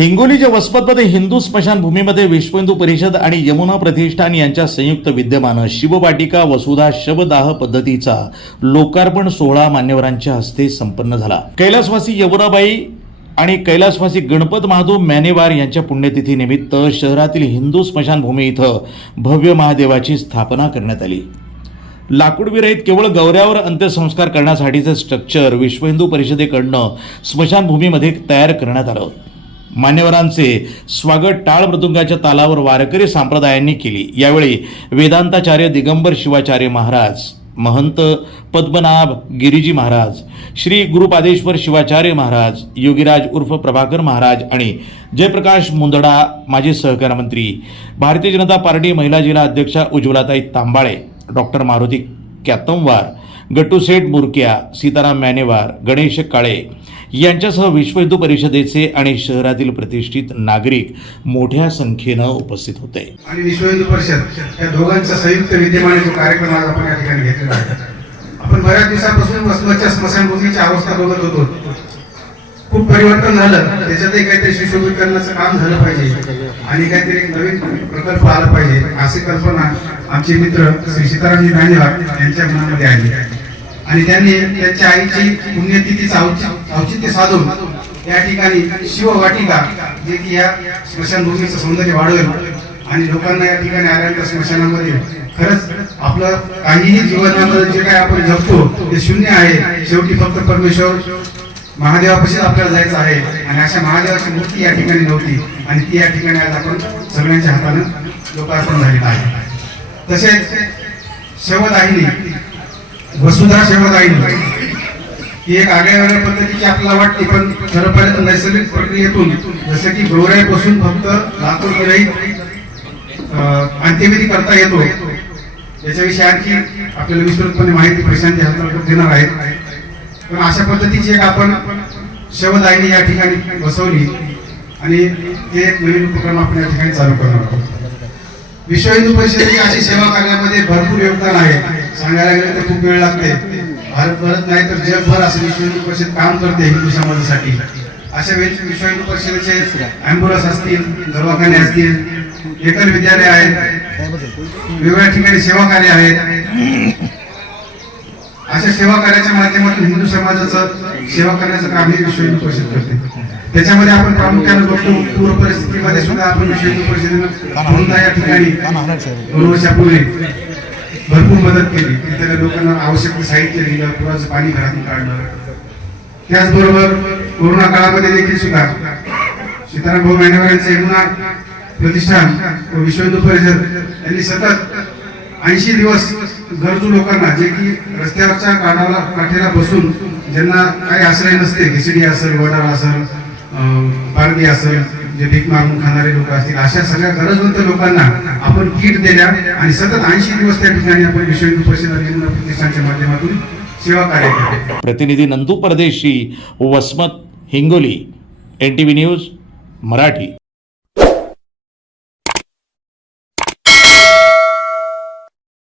हिंगोलीच्या वसमतमध्ये हिंदू स्मशानभूमीमध्ये विश्व हिंदू परिषद आणि यमुना प्रतिष्ठान यांच्या संयुक्त विद्यमानं शिववाटिका वसुधा शवदाह पद्धतीचा लोकार्पण सोहळा मान्यवरांच्या हस्ते संपन्न झाला. कैलासवासी यमुनाबाई आणि कैलासवासी गणपत महादेव मॅनेवार यांच्या पुण्यतिथीनिमित्त शहरातील हिंदू स्मशानभूमी इथं भव्य महादेवाची स्थापना करण्यात आली. लाकूडविरहित केवळ गौऱ्यावर अंत्यसंस्कार करण्यासाठीचं स्ट्रक्चर विश्व हिंदू परिषदेकडनं स्मशानभूमीमध्ये तयार करण्यात आलं मान्यवरांचे स्वागत टाळ मृदुंगाच्या तालावर वारकरी संप्रदायांनी केली. यावेळी वेदांताचार्य दिगंबर शिवाचार्य महाराज महंत पद्मनाभ गिरिजी महाराज श्री गुरुपादेश्वर शिवाचार्य महाराज योगीराज उर्फ प्रभाकर महाराज आणि जयप्रकाश मुंदडा माजी सहकार मंत्री भारतीय जनता पार्टी महिला जिल्हा अध्यक्षा उज्ज्वलाताई तांबाळे डॉक्टर मारुती कॅतमवार गट्टूसेठ मुरक्या सीताराम मॅनेवार गणेश काळे यांच्यासह विश्व हिंदू परिषदेचे आणि शहरातील प्रतिष्ठित नागरिक मोठ्या संख्येनं उपस्थित होते. आणि विश्व हिंदू परिषद या दोघांचा संयुक्त विद्यमाने जो कार्यक्रम आज आपण या ठिकाणी घेतलेला आहे. आपण बऱ्याच दिवसापासून वसमतच्या स्मशानभूमीची अवस्था बघत होतो. खूप परिवर्तन झालं. त्याच्यातही काहीतरी सुशोभीकरणाचं काम झालं पाहिजे. आणि काहीतरी एक नवीन प्रकल्प आला पाहिजे. अशी कल्पना आमचे मित्र श्री सीतारामजी नाणेवार यांच्या मनामध्ये आली. आणि त्यांनी त्यांच्या आईची पुण्यतिथीच औचित्य साधून या ठिकाणी शिववाटिका जे की या स्मशानभूमीचं सौंदर्य वाढवेल आणि लोकांना या ठिकाणी आल्यानंतर स्मशानामध्ये खरंच आपलं काहीही जीवनामध्ये जे काय आपण जगतो ते शून्य आहे. शेवटी फक्त परमेश्वर महादेवापाशी आपल्याला जायचं आहे आणि अशा महादेवाची मूर्ती या ठिकाणी नव्हती आणि ती या ठिकाणी आज आपण सगळ्यांच्या हातानं लोकार्पण झालेलं आहे. तसेच शेवदाहिनी वसुधा शेवदाहिनी ही एक आगळ्यावेगळ्या पद्धतीची आपल्याला वाटते पण खरं पाहिलं नैसर्गिक प्रक्रियेतून जसं की गौऱ्यापासून फक्त लाकूड गिराई अंत्यविधी करता येतो याच्याविषयी आणखी आपल्याला विस्तृतपणे माहिती प्रशांती हस्तांतर देणार आहेत पण अशा पद्धतीची एक आपण शवदायनी या ठिकाणी बसवली आणि ते एक नवीन उपक्रम आपण या ठिकाणी चालू करणार आहोत. विश्व हिंदू परिषदेची अशी सेवा करण्यामध्ये भरपूर योगदान आहे. सांगायला गेलं तर खूप वेळ लागते. भारतभरात नाही तर जगभर असं विश्व हिंदू परिषद काम करते हिंदू समाजासाठी. अशा वेळी विश्व हिंदू परिषदेचे अँब्युलन्स असतील दवाखाने असतील एकल विद्यालय आहेत वेगवेगळ्या ठिकाणी सेवा कार्य आहेत. अशा सेवा कार्याच्या माध्यमातून हिंदू समाजाचं सेवा करण्याचं काम हे विश्व हिंदू परिषद करते. त्याच्यामध्ये आपण प्रामुख्याने बघतो पूर परिस्थितीमध्ये सुद्धा आपण विश्व हिंदू परिषदेनं या ठिकाणी. दोन वर्षापूर्वी भरपूर मदत केली. त्याला लोकांना आवश्यक साहित्य दिलं पुराचं पाणी घरातून काढलं. त्याचबरोबर कोरोना काळामध्ये देखील सुद्धा सीताराम भाऊ मॅनेवर यमुना प्रतिष्ठान व विश्व हिंदू परिषद यांनी सतत ऐंशी दिवस गरजू लोकांना जे की रस्त्यावरच्या काढाला काठेला बसून ज्यांना काही आश्रय नसते घिसडी असेल वडाळा असेल अं, असेल जे भीक मागून खाणारे लोक असतील अशा सगळ्या गरजवंत लोकांना आपण किट दिल्या आणि सतत ऐंशी दिवस त्या ठिकाणी आपण विश्व हिंदू परिषद आणि प्रतिष्ठानच्या माध्यमातून सेवा कार्य केले. प्रतिनिधी Nandu Pardeshi Vasmat Hingoli N T V news Marathi.